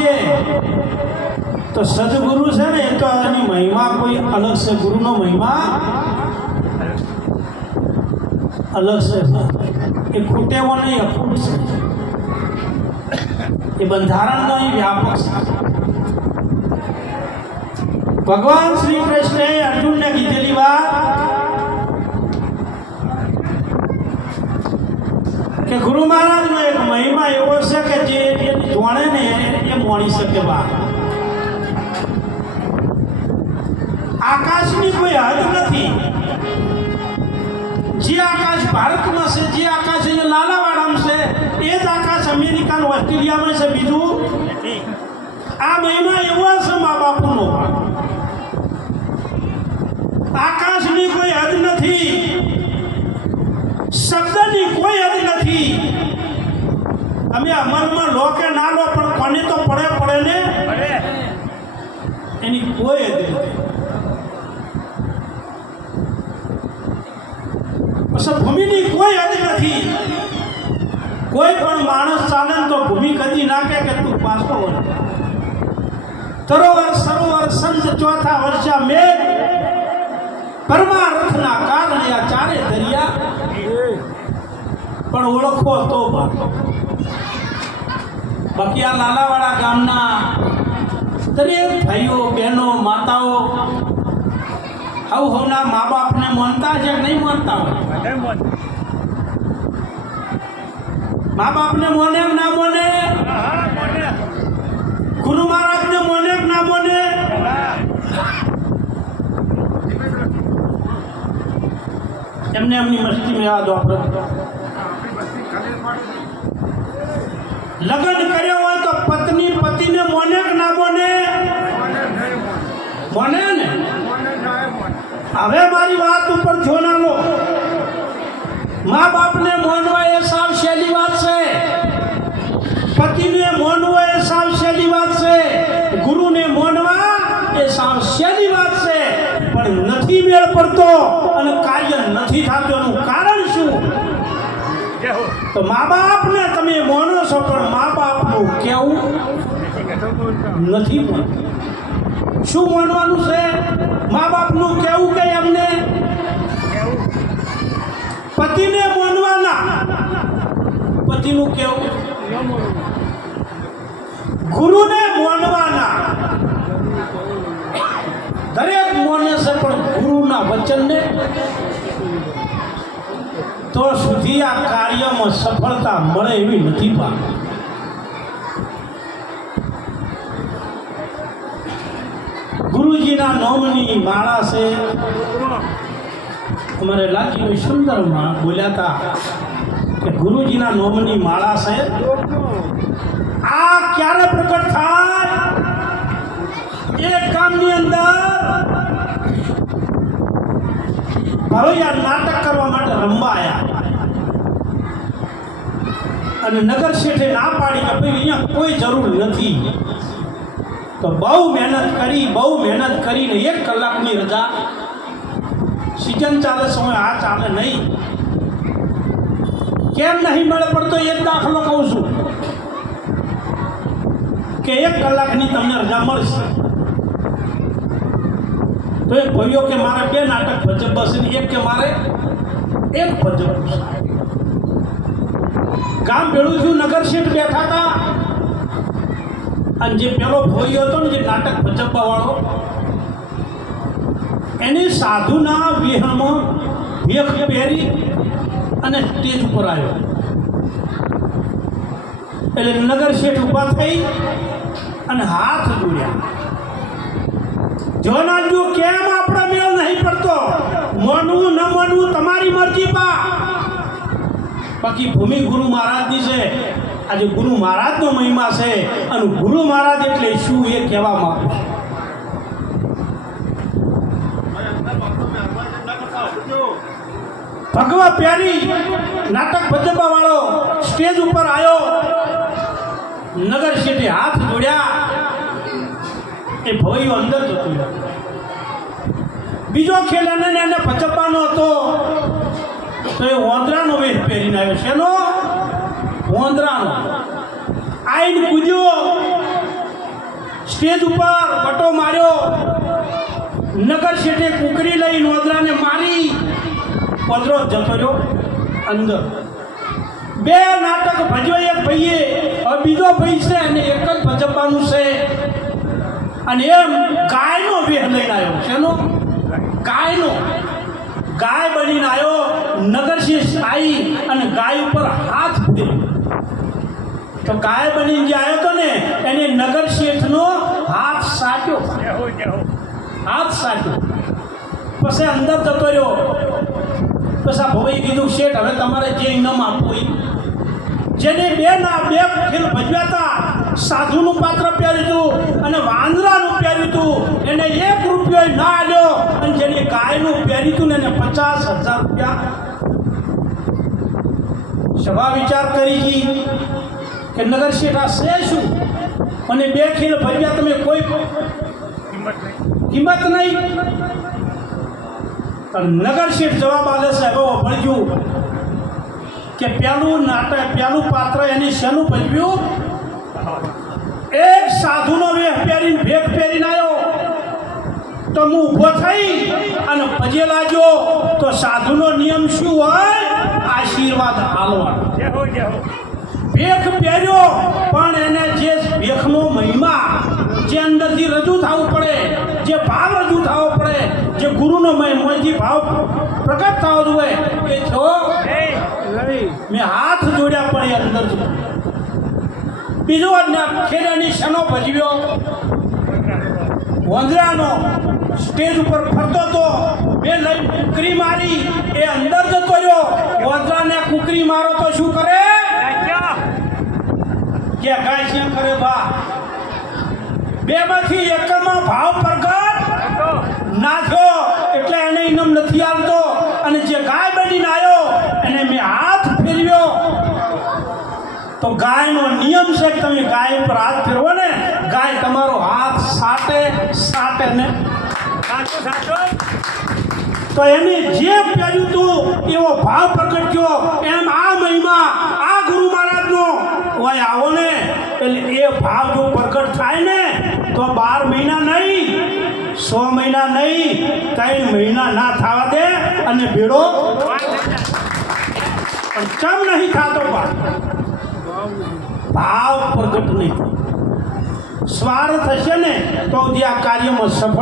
આવશે તો સદગુરુ છે ને, એ તો એની મહિમા કોઈ અલગ છે. ગુરુનો મહિમા અલગ છે. એ ખૂટેવો નહીં, અખૂટ છે. એ બંધારણનો અહીં વ્યાપક છે. ભગવાન શ્રી કૃષ્ણે અર્જુનને કીધેલી વાત કે ગુરુ મહારાજનો એક મહિમા એવો છે કે જે એ જોણે ને મોણી શકે બા આકાશની કોઈ હદ નથી. જે આકાશ ભારતમાં છે, જે આકાશ અહીંયા લાલાવાડામાં છે, એ જ આકાશ અમેરિકા ઓસ્ટ્રેલિયામાં છે. બીજું? આ મહિમા એવો છે મા બાપુનો આકાશની કોઈ હદ નથી. શબ્દની કોઈ હદ નથી. તમે અમલમાં લો કે એની કોઈ હદ નથી ભૂમિની કોઈ હદ નથી કોઈ પણ માણસ ચાલે તો ભૂમિ કદી નાખે કે તું પાછો તરોવર, સરોવર, સંત, ચોથા વર્ષા મેઘ પરમાર્થના કારણે આ ચારે દરિયા પણ ઓળખો તો. બાકી આ લાલાવાડા ગામના દરેક ભાઈઓ, બહેનો, માતાઓ હવ હવના મા બાપને માનતા છે નહીં માનતા મા બાપને મોને ના મોને? ગુરુ મહારાજને મોને કે ના મોને? એમને એમની મસ્તી મેળવા દો આપણે લગ્ન કર્યો મોને ને? હવે મારી વાત ઉપર જોના લો. મા બાપને મોનવા એ સાવ સહેલી વાત છે. પતિને મોનવા એ સાવ સહેલી વાત છે. ગુરુને મોનવા એ સાવ સહેલી વાત છે. પણ નથી મેળ પડતો અને કાર્ય નથી થતું એનું કારણ શું? તો મા બાપને તમે મોનો છો, પણ મા બાપનું કેવું? નથી માનતું શું માનવાનું છે? મા બાપનું કેવું કે એમને પતિને માનવાના. પતિનું કેવું? ગુરુને માનવાના. દરેક માને છે, પણ ગુરુના વચનને તો સુધી આ કાર્યમાં સફળતા મળે એવી નથી પામતી ગુરુજીના નોમની માળા છે. અમારે લાલજીભાઈ સુંદરમાં બોલ્યા હતા કે ગુરુજીના નોમની માળા છે. આ ક્યારે પ્રગટ થાય? એક કામની અંદર. ભવૈયા નાટક કરવા માટે રમવા આવ્યા અને નગર શેઠે ના પાડી કે ભાઈ, અહીંયા કોઈ જરૂર નથી. તો બહુ મહેનત કરી, બહુ મહેનત કરીને એક કલાકની રજા સિઝન ચાલે સમય આ ચાલે નહીં. કેમ નહીં મળે પડતો એક દાખલો કહું છું. કે એક કલાકની તમને રજા મળશે. તો એ ભાઈઓ કે મારે બે નાટક ભજબ બસે ને એક કે મારે એક બસે. ગામ ભેળું છું નગર શેઠ બેઠા હતા. અને જે પેલો ભોઈ હતો ને જે નાટક ભજવવા વાળો, એને સાધુના વિહણમાં વેખ પહેરી અને સ્ટેજ ઉપર આવ્યો. એટલે નગર શેઠ ઊભા થઈ અને હાથ જોડ્યા. જોનાજુ કેમ આપણે મેળ નહીં પડતો? મનવું ન મનવું તમારી મરજી પા. બાકી ભૂમિ ગુરુ મહારાજની છે આજે ગુરુ મહારાજનો મહિમા છે અને ગુરુ મહારાજ એટલે શું એ કહેવા માંગુ છું. ભગવા પ્યારી નાટક ભજવવા વાળો સ્ટેજ ઉપર આવ્યો નગર શેઠે હાથ જોડ્યા. એ ભયો અંદર જતો બીજો ખેલ એને ને એને ભજવવાનો હતો. તો એ ઓંદરાનો વેશ પહેરીને આવ્યો શેનો? ઓંદરાનો આઈને પૂજ્યો સ્ટેજ ઉપર બટો માર્યો. નગર શેઠે કુકરી લઈ નોંદરાને મારી. પદરો જતો રહ્યો અંદર. બે નાટક ભજવે એક ભાઈએ બીજો ભાઈ છે અને એક જ ભજવવાનું છે. અને એમ ગાયનો વેહ લઈને આવ્યો. શેનો? ગાયનો. ગાય બનીને આવ્યો નગરશીષ આવી અને ગાય ઉપર હાથ ફેર્યો. તો ગાય બનીને જે આવ્યો હતો ને એને નગર શેઠનો હાથ સાટ્યો. હાથ સાટ્યો. પછી અંદર જતો રહ્યો. પછી ભવાઈ કીધું, શેઠ, હવે તમારે જે ઇનામ આપવું એ જેને બે ના બે ખેલ ભજવ્યા હતા, સાધુનું પાત્ર પહેર્યું હતું અને વાંદરાનું પહેર્યું હતું, એને એક રૂપિયો ના આવ્યો અને જેને ગાયનું પહેર્યું હતું ને એને પચાસ હજાર રૂપિયા. સભા વિચાર કરી કે નગર શેઠ આ છે શું? અને બે ખીલ ભર્યા તમે કોઈ કિંમત નહીં. પણ નગર જવાબ આવે છે હવે ભળ્યું કે પેલું નાટક પેલું પાત્ર એની શેનું ભજવ્યું? એક સાધુનો વેહ પહેરીને ભેગ પહેરીને આવ્યો તો હું ઊભો થઈ અને ભજે લાગ્યો. તો સાધુનો નિયમ શું હોય? આશીર્વાદ હાલવાનો ભેખ પહેર્યો, પણ એને જે ભેખનો મહિમા, જે અંદરથી રજૂ થવું પડે, જે ભાવ રજૂ થવો પડે, જે ગુરુનો મહિમાથી ભાવ પ્રગટ થવો જોઈએ, એ છો, મેં હાથ જોડ્યા પણ એ અંદર બીજો ખેડાની શનો ભજવ્યો? વંદરાનો સ્ટેજ ઉપર ફરતો હતો, મેં લઈ કુકરી મારી, એ અંદર જતો રહ્યો. વંદરાને કુકરી મારો તો શું કરે? કે ગાય છે કરે બા બેમાંથી એકમાં ભાવ પ્રગટ? નાખ્યો એટલે એને ઇનામ નથી આવતો. અને જે ગાય બનીને આવ્યો એને મેં હાથ ફેરવ્યો. તો ગાયનો નિયમ છે કે તમે ગાય ઉપર હાથ ફેરવો ને, ગાય તમારો હાથ સાટે સાટે ને. તો એને જે પહેર્યું હતું એવો ભાવ પ્રગટ થયો. એમ આ મહિમા, આ ગુરુ હોય આવો ને, એટલે એ ભાવ જો પ્રગટ થાય ને, તો બાર મહિના નહીં, સો મહિના નહીં, ત્રણ મહિના ના થવા દે અને ભેડો પણ ચમ નહીં થતો ભાવ ભાવ પ્રગટ નહીં. સ્વાર્થ હશે ને, તો જે આ કાર્યમાં સફળ